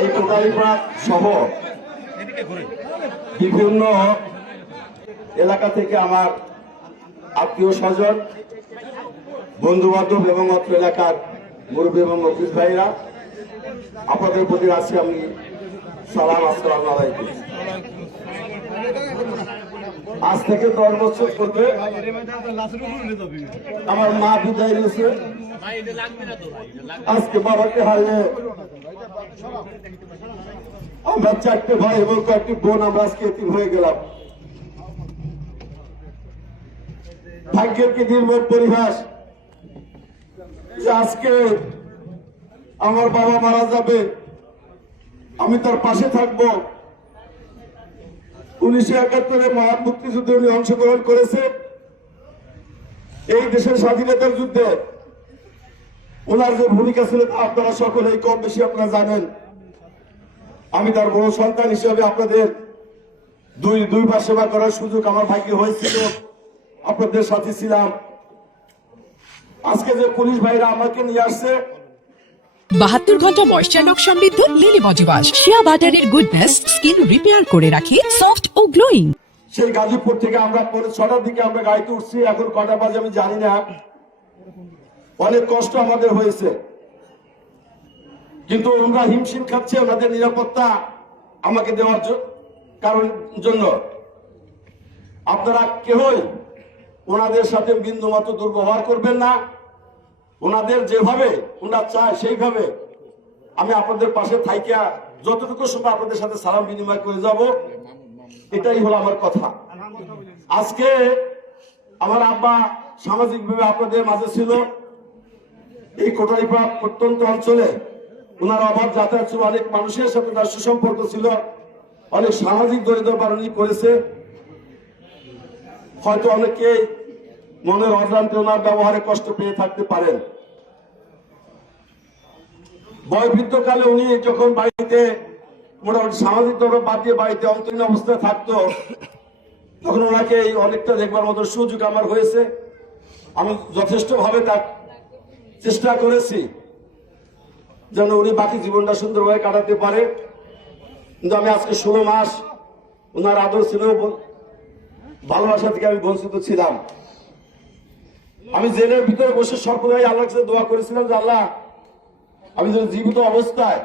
এই কোটালীপাড়া সহ বিভিন্ন এলাকা থেকে আমার আত্মীয় স্বজন, বন্ধু বান্ধব এবং অত্র এলাকার মুরব্বী এবং অফিস ভাইরা, আপনাদের প্রতি আজকে আমি সালাম, আসসালামু আলাইকুম। আজ থেকে 10 বছর করবে আমার মা বিদায় নিয়েছে। আজকে বাবাকে হারিয়ে আমরা 4টে ভাই এবং কয়েকটি বোন আমরা আজকে এতিম হয়ে গেলাম। ভাগ্যের কি নির্মম পরিহাস যে আজকে আমার বাবা মারা যাবে, আমি তার পাশে থাকবো। 1971 মহান মুক্তিযুদ্ধে উনি অংশগ্রহণ করেছে। এই দেশের স্বাধীনতার যুদ্ধে ওনার যে ভূমিকা ছিল তা আপনারা সকলেই কম বেশি আপনারা জানেন। আমি তার বড় সন্তান হিসেবে আপনাদের দুইবার সেবা করার সুযোগ আমার ভাগ্য হয়েছিল, আপনাদের সাথে ছিলাম। আজকে যে পুলিশ ভাইরা আমাকে নিয়ে আসছে, 72 ঘন্টা ময়েশ্চার লক সমৃদ্ধ লিলি বডি ওয়াশ, শিয়া বাটারের গুডনেস স্কিন রিপেয়ার করে রাখে সফট ও গ্লোয়িং। সেই গাজীপুর থেকে আমরা 6টার দিকে আমরা গাড়িতে উঠছি, এখন কটা বাজে আমি জানি না। অনেক কষ্ট আমাদের হয়েছে, কিন্তু ওনারা হিমশিম খাচ্ছে ওনাদের নিরাপত্তা আমাকে দেওয়ার কারণ জন্য। আপনারা কেউই ওনাদের সাথে বিন্দু মতো দুর্ব্যবহার করবেন না। ওনাদের যেভাবে ওনারা চায় সেইভাবে আমি আপনাদের পাশে থাইকা যতটুকু সময় আপনাদের সাথে সালাম বিনিময় করে যাব, এটাই হলো আমার কথা। আজকে আমার আব্বা সামাজিকভাবে আপনাদের মাঝে ছিল। এই কোটালীপাড়া প্রত্যন্ত অঞ্চলে ওনার অভাব যাতায়াত ছিল, অনেক মানুষের সাথে তার সুসম্পর্ক ছিল, অনেক সামাজিক দরিদ্র বারণী করেছে। হয়তো অনেকে মনের অজান্তে ওনার ব্যবহারে কষ্ট পেয়ে থাকতে পারেন। বয়বৃদ্ধকালে উনি যখন বাড়িতে মোটামুটি সামাজিক দরদ বাদ দিয়ে বাড়িতে অন্তরীণ অবস্থায় থাকতো, তখন ওনাকে অনেকটা দেখবার মতো সুযোগ আমার হয়েছে। আমি যথেষ্ট ভাবে তার চেষ্টা করেছি যেন উনি বাকি জীবনটা সুন্দরভাবে কাটাতে পারে। কিন্তু আমি আজকে 16 মাস ওনার আদর ছিল, ভালোবাসা থেকে আমি বঞ্চিত ছিলাম। আমি জেলের ভিতরে বসে সর্বদাই আল্লাহর কাছে দোয়া করেছিলাম যে আল্লাহ, আমি যেন জীবিত অবস্থায়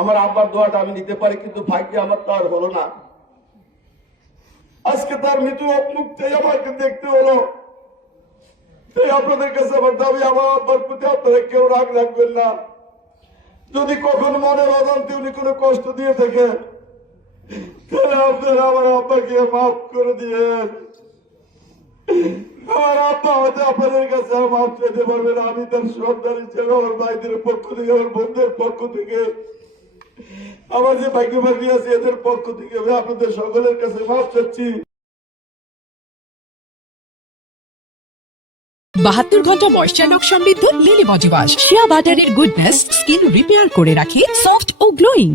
আমার আব্বার দোয়াটা আমি নিতে পারি, কিন্তু ভাগ্যে আমার তো আর হলো না। আজকে তার মৃত্যু মুক্তেই আমাকে দেখতে হলো। আপনাদের কাছে আমার দাবি, আমার আব্বার প্রতি আপনারা কেউ রাগ রাখবেন না। যদি কখনো মনের অজান্তে উনি কোনো কষ্ট দিয়ে থাকে, তাহলে আপনারা আমার আব্বাকে মাফ করে দিয়েন। আমার আব্বা হয়তো আপনাদের কাছে মাফ চাইতে পারবে না। আমি তার সন্তান হিসেবে আমার ভাইদের পক্ষ থেকে, আমার বন্ধুদের পক্ষ থেকে, আমার যে ভাগ্যভাগী আছে এদের পক্ষ থেকে আমি আপনাদের সকলের কাছে মাফ চাচ্ছি। 72 ঘন্টা ময়েশ্চার লক সমৃদ্ধ লিলি বডি ওয়াশ, শিয়া বাটারের গুডনেস স্কিন রিপেয়ার করে রাখে সফট ও গ্লোয়িং।